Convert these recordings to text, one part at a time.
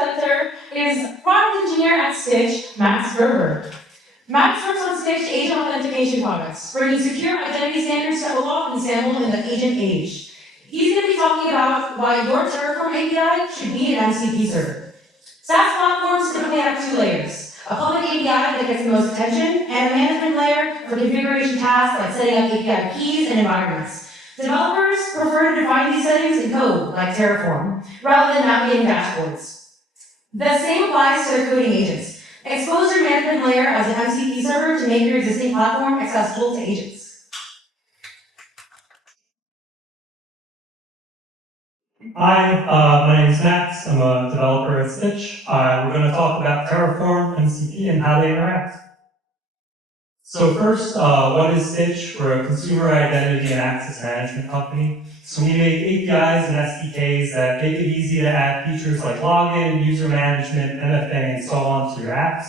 presenter is product engineer at Stitch, Max Gerber. Max works on Stitch agent authentication products, bringing secure identity standards to OAuth and SAML in the agent age. He's going to be talking about why your Terraform API should be an MCP server. SaaS platforms typically have two layers: a public API that gets the most attention, and a management layer for configuration tasks like setting up API keys and environments. Developers prefer to define these settings in code, like Terraform, rather than navigating dashboards. The same applies to their coding agents. Expose your management layer as an MCP server to make your existing platform accessible to agents. Hi, my name is Max. I'm a developer at Stitch. We're going to talk about Terraform, MCP, and how they interact. So first, what is Stitch? We're a consumer identity and access management company. So we make APIs and SDKs that make it easy to add features like login, user management, MFA, and so on to your apps.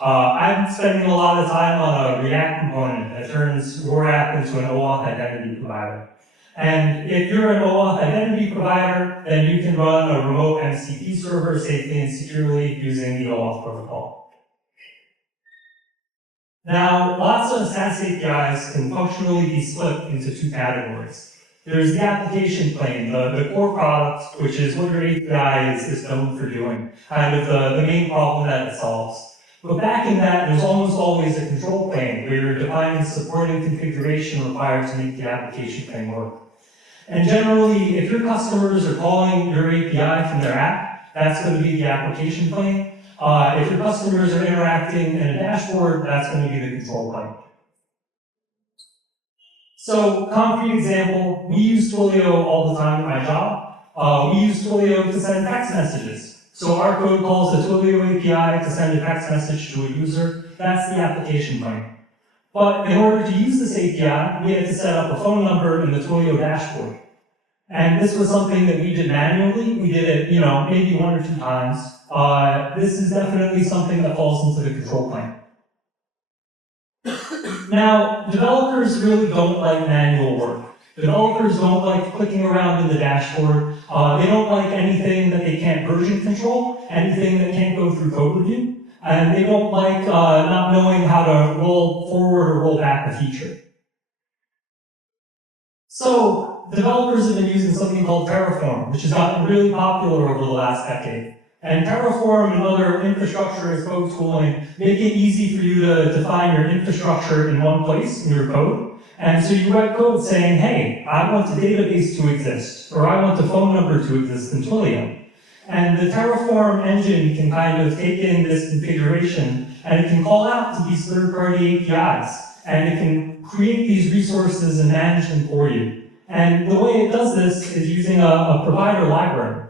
I'm spending a lot of time on a React component that turns your app into an OAuth identity provider. And if you're an OAuth identity provider, then you can run a remote MCP server safely and securely using the OAuth protocol. Now, lots of SaaS APIs can functionally be split into two categories. There's the application plane, the core product, which is what your API is known for doing, kind of the main problem that it solves. But back in that, there's almost always a control plane where you're defining supporting configuration required to make the application plane work. And generally, if your customers are calling your API from their app, that's going to be the application plane. If your customers are interacting in a dashboard, that's going to be the control plane. So, concrete example, we use Twilio all the time in my job. We use Twilio to send text messages. So our code calls the Twilio API to send a text message to a user. That's the application plane. But in order to use this API, we had to set up a phone number in the Twilio dashboard. And this was something that we did manually. We did it, maybe one or two times. This is definitely something that falls into the control plane. Now, developers really don't like manual work. Developers don't like clicking around in the dashboard. They don't like anything that they can't version control, anything that can't go through code review. And they don't like not knowing how to roll forward or roll back a feature. So, developers have been using something called Terraform, which has gotten really popular over the last decade. And Terraform and other infrastructure as code tooling make it easy for you to define your infrastructure in one place in your code. And so you write code saying, hey, I want the database to exist, or I want the phone number to exist in Twilio. And the Terraform engine can kind of take in this configuration, and it can call out to these third-party APIs, and it can create these resources and manage them for you. And the way it does this is using a provider library.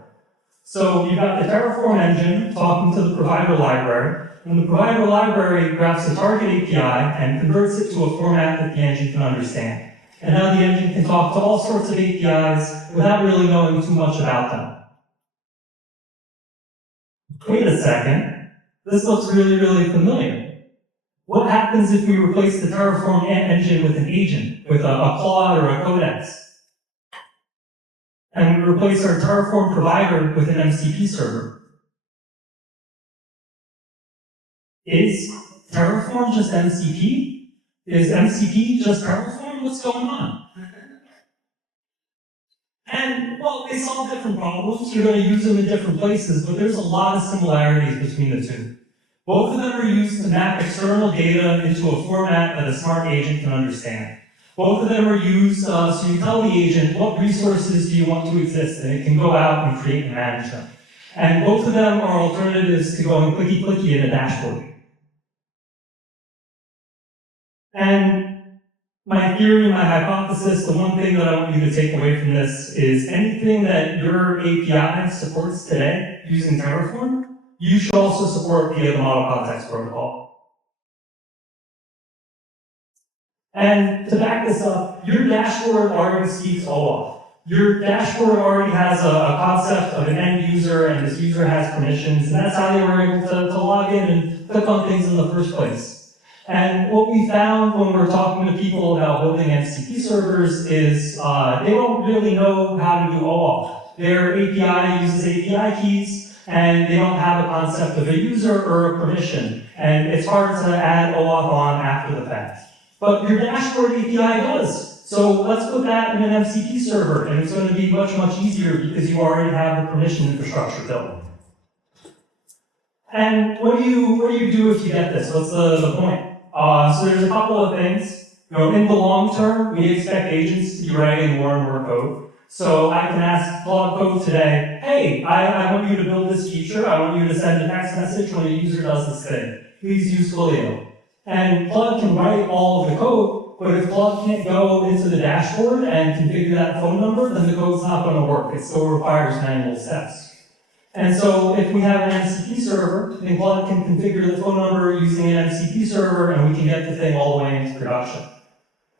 So you've got the Terraform engine talking to the provider library, and the provider library grabs the target API and converts it to a format that the engine can understand. And now the engine can talk to all sorts of APIs without really knowing too much about them. Wait a second, this looks really, really familiar. What happens if we replace the Terraform engine with an agent, with a Claude or a Codex? And we replace our Terraform provider with an MCP server. Is Terraform just MCP? Is MCP just Terraform? What's going on? And, well, they solve different problems. You're going to use them in different places, but there's a lot of similarities between the two. Both of them are used to map external data into a format that a smart agent can understand. Both of them are used so you tell the agent what resources do you want to exist, and it can go out and create and manage them. And both of them are alternatives to going clicky-clicky in a dashboard. And my theory, my hypothesis, the one thing that I want you to take away from this is anything that your API supports today using Terraform, you should also support via the Model Context Protocol. And to back this up, your dashboard already speaks OAuth. Your dashboard already has a concept of an end user, and this user has permissions, and that's how they were able to log in and click on things in the first place. And what we found when we're talking to people about building MCP servers is they don't really know how to do OAuth. Their API uses API keys, and they don't have a concept of a user or a permission, and it's hard to add OAuth on after the fact. But your dashboard API does. So let's put that in an MCP server, and it's going to be much, much easier because you already have the permission infrastructure built. And what do you do if you get this? What's the point? So there's a couple of things. In the long term, we expect agents to be writing more and more code. So I can ask Claude Code today, hey, I want you to build this feature. I want you to send a text message when a user does this thing. Please use Twilio. And Claude can write all of the code, but if Claude can't go into the dashboard and configure that phone number, then the code's not going to work. It still requires manual steps. And so if we have an MCP server, then Claude can configure the phone number using an MCP server, and we can get the thing all the way into production.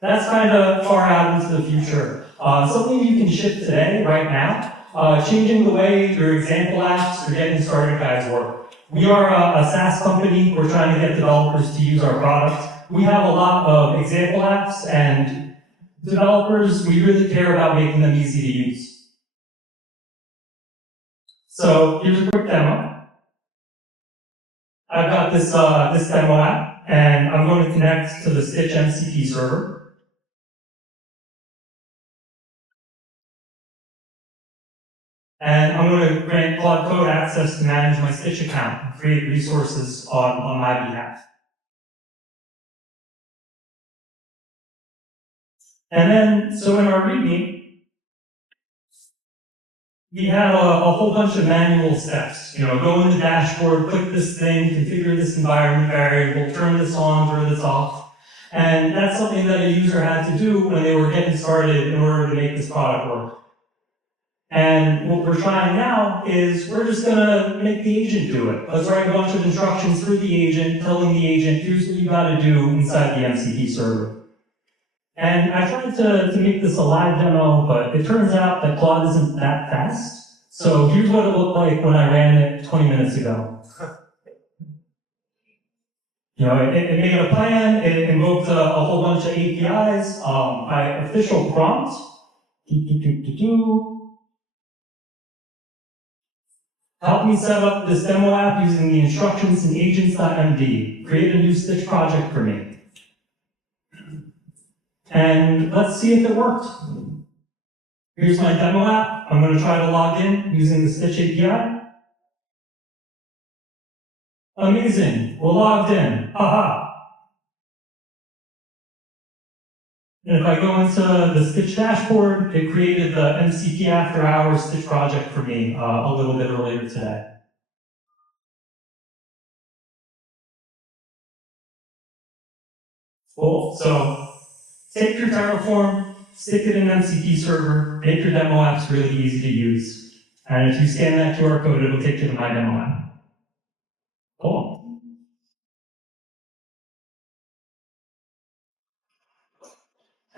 That's kind of far out into the future. Something you can ship today, right now, changing the way your example apps or getting started guides work. We are a SaaS company. We're trying to get developers to use our product. We have a lot of example apps, and developers, we really care about making them easy to use. So here's a quick demo. I've got this demo app, and I'm going to connect to the Stitch MCP server. And I'm going to grant Claude Code access to manage my Stitch account and create resources on my behalf. And then, so in our README, we had a whole bunch of manual steps. Go in the dashboard, click this thing, configure this environment variable, turn this on, turn this off. And that's something that a user had to do when they were getting started in order to make this product work. And what we're trying now is we're just going to make the agent do it. Let's write a bunch of instructions through the agent, telling the agent, here's what you got to do inside the MCP server. And I tried to make this a live demo, but it turns out that Claude isn't that fast. So here's what it looked like when I ran it 20 minutes ago. It made a plan, it invoked a whole bunch of APIs by official prompt. Help me set up this demo app using the instructions in agents.md. Create a new Stitch project for me. And let's see if it worked. Here's my demo app. I'm going to try to log in using the Stitch API. Amazing. We're logged in. Haha. And if I go into the Stitch dashboard, it created the MCP After Hours Stitch project for me a little bit earlier today. Cool. So take your Terraform, stick it in an MCP server, make your demo apps really easy to use. And if you scan that QR code, it'll take you to my demo app. Cool.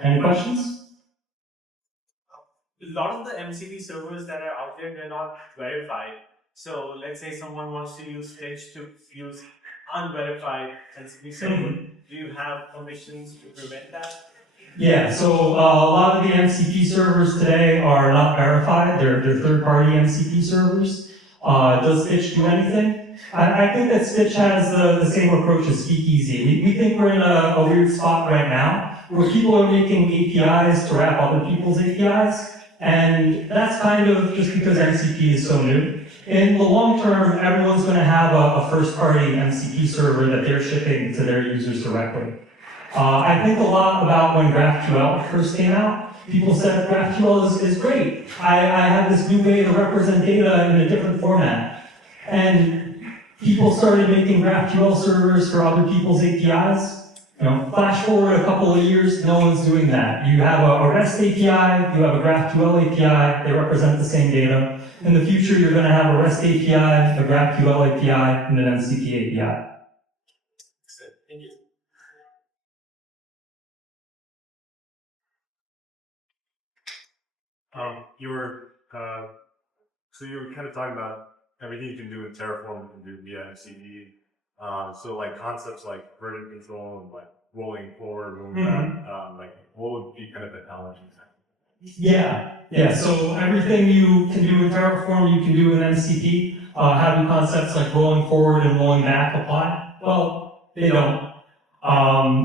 Any questions? A lot of the MCP servers that are out there, they're not verified. So let's say someone wants to use Stitch to use unverified MCP server. Do you have permissions to prevent that? Yeah, so a lot of the MCP servers today are not verified. They're third-party MCP servers. Does Stitch do anything? I think that Stitch has the same approach as Speakeasy. We think we're in a weird spot right now where people are making APIs to wrap other people's APIs. And that's kind of just because MCP is so new. In the long term, everyone's going to have a first-party MCP server that they're shipping to their users directly. I think a lot about when GraphQL first came out. People said GraphQL is great. I have this new way to represent data in a different format. And people started making GraphQL servers for other people's APIs. Flash forward a couple of years, no one's doing that. You have a REST API, you have a GraphQL API, they represent the same data. In the future, you're going to have a REST API, a GraphQL API, and an MCP API. Thank you. So you were kind of talking about everything you can do with Terraform you can do via MCP. So like concepts like version control and like rolling forward, rolling back, like what would be kind of the challenges? Yeah. So everything you can do with Terraform, you can do in MCP. How do concepts like rolling forward and rolling back apply? Well, they don't.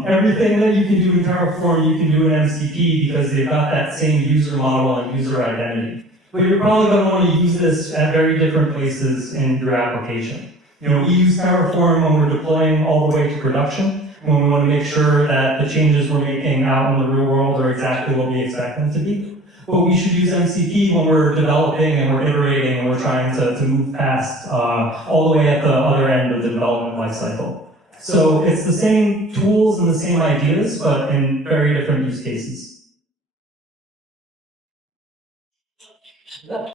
Everything that you can do in Terraform, you can do in MCP because they've got that same user model and user identity. But you're probably going to want to use this at very different places in your application. You know, we use Terraform when we're deploying all the way to production, when we want to make sure that the changes we're making out in the real world are exactly what we expect them to be. But we should use MCP when we're developing and we're iterating and we're trying to move past all the way at the other end of the development lifecycle. So it's the same tools and the same ideas, but in very different use cases.